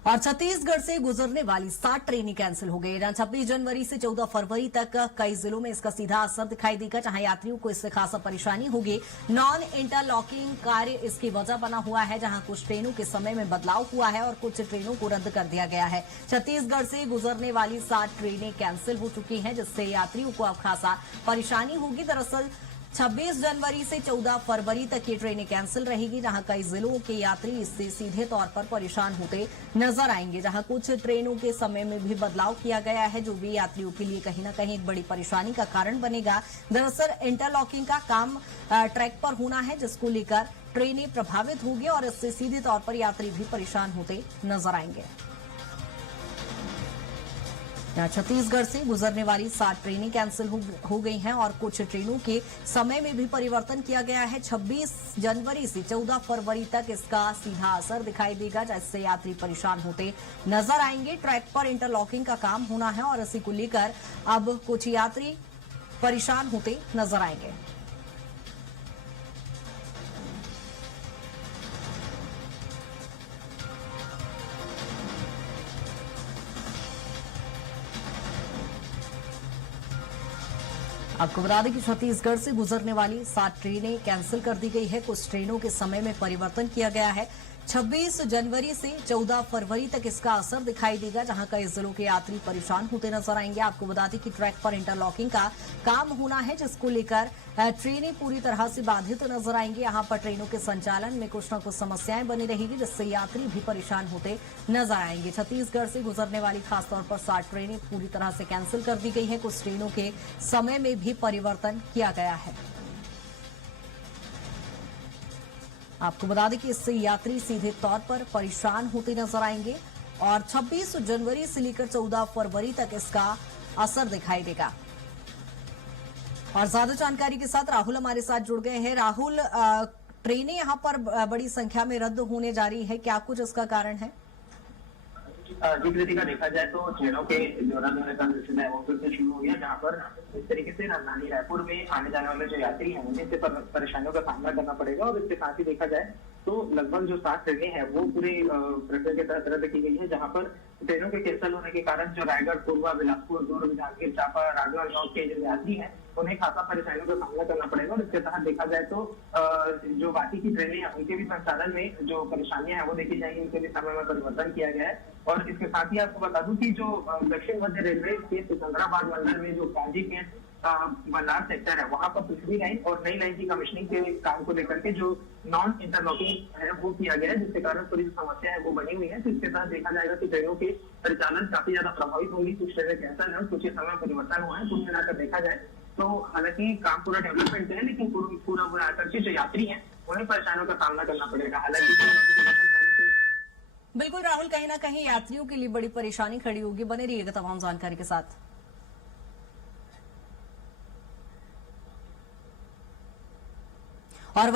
और छत्तीसगढ़ से गुजरने वाली 7 ट्रेनें कैंसिल हो गई। 26 जनवरी से 14 फरवरी तक कई जिलों में इसका सीधा असर दिखाई देगा, जहां यात्रियों को इससे खासा परेशानी होगी। नॉन इंटरलॉकिंग कार्य इसकी वजह बना हुआ है, जहां कुछ ट्रेनों के समय में बदलाव हुआ है और कुछ ट्रेनों को रद्द कर दिया गया है। छत्तीसगढ़ से गुजरने वाली 7 ट्रेनें कैंसिल हो चुकी हैं, जिससे यात्रियों को अब खासा परेशानी होगी। दरअसल 26 जनवरी से 14 फरवरी तक ये ट्रेनें कैंसिल रहेगी, जहां कई जिलों के यात्री इससे सीधे तौर पर परेशान होते नजर आएंगे। जहां कुछ ट्रेनों के समय में भी बदलाव किया गया है, जो भी यात्रियों के लिए कहीं न कहीं एक बड़ी परेशानी का कारण बनेगा। दरअसल इंटरलॉकिंग का काम ट्रैक पर होना है, जिसको लेकर ट्रेनें प्रभावित होगी और इससे सीधे तौर पर यात्री भी परेशान होते नजर आएंगे। यहाँ छत्तीसगढ़ से गुजरने वाली 7 ट्रेनें कैंसिल हो गई हैं और कुछ ट्रेनों के समय में भी परिवर्तन किया गया है। 26 जनवरी से 14 फरवरी तक इसका सीधा असर दिखाई देगा, जिससे यात्री परेशान होते नजर आएंगे। ट्रैक पर इंटरलॉकिंग का काम होना है और इसी को लेकर अब कुछ यात्री परेशान होते नजर आएंगे। आपको बता दें कि छत्तीसगढ़ से गुजरने वाली 7 ट्रेनें कैंसिल कर दी गई है। कुछ ट्रेनों के समय में परिवर्तन किया गया है। 26 जनवरी से 14 फरवरी तक इसका असर दिखाई देगा, जहां कई जिलों के यात्री परेशान होते नजर आएंगे। आपको बता दें कि ट्रैक पर इंटरलॉकिंग का काम होना है, जिसको लेकर ट्रेनें पूरी तरह से बाधित नजर आएंगी। यहां पर ट्रेनों के संचालन में कुछ न कुछ समस्याएं बनी रहेगी, जिससे यात्री भी परेशान होते नजर आएंगे। छत्तीसगढ़ से गुजरने वाली खासतौर पर 7 ट्रेनें पूरी तरह से कैंसिल कर दी गई है। कुछ ट्रेनों के समय में भी परिवर्तन किया गया है। आपको बता दें कि इससे यात्री सीधे तौर पर परेशान होते नजर आएंगे और 26 जनवरी से लेकर 14 फरवरी तक इसका असर दिखाई देगा। और ज्यादा जानकारी के साथ राहुल हमारे साथ जुड़ गए हैं। राहुल, ट्रेनें यहां पर बड़ी संख्या में रद्द होने जा रही है, क्या कुछ इसका कारण है? जी कृतिका, देखा जाए तो ट्रेनों के जो रद्द होने का सिलसिला है वो फिर से शुरू हो गया, जहाँ पर इस तरीके से राजधानी रायपुर में आने जाने वाले जो यात्री हैं उन्हें इससे परेशानियों का सामना करना पड़ेगा। और इसके साथ ही देखा जाए तो लगभग जो 7 ट्रेनें हैं वो पूरी प्रक्रिया के तहत रद्द की गई है, जहाँ पर ट्रेनों के कैंसिल होने के कारण जो रायगढ़, कोरबा, बिलासपुर, दुर्ग, जांजगीर चांपा, राजनांदगांव के जो यात्री हैं उन्हें खासा परेशानियों का सामना करना पड़ेगा। और इसके तहत देखा जाए तो जो बाकी की ट्रेनें हैं उनके भी संचालन में जो परेशानियां हैं वो देखी जाएंगी, उनके भी समय में परिवर्तन किया गया है। और इसके साथ ही आपको बता दूं कि जो दक्षिण मध्य रेलवे के सिकंदराबाद मंडल में जो काजी के बल्लार सेक्टर है, वहां पर पिछली लाइन और नई लाइन की कमीशनिंग के काम को लेकर के जो नॉन इंटरलॉकिंग है वो किया गया है, जिसके कारण थोड़ी समस्या है वो बनी हुई है। तो इसके साथ देखा जाएगा कि ट्रेनों के परिचालन काफी ज्यादा प्रभावित होंगी। कुछ ट्रेनें कैंसल है, कुछ समय परिवर्तन हुआ है। कुल मिलाकर देखा जाए तो हालांकि काम पूरा डेवलपमेंट है, लेकिन पूरा मिलाकर के जो यात्री है उन्हें परेशानियों का सामना करना पड़ेगा। हालांकि बिल्कुल राहुल, कहीं ना कहीं यात्रियों के लिए बड़ी परेशानी खड़ी होगी। बने रहिएगा तमाम जानकारी के साथ।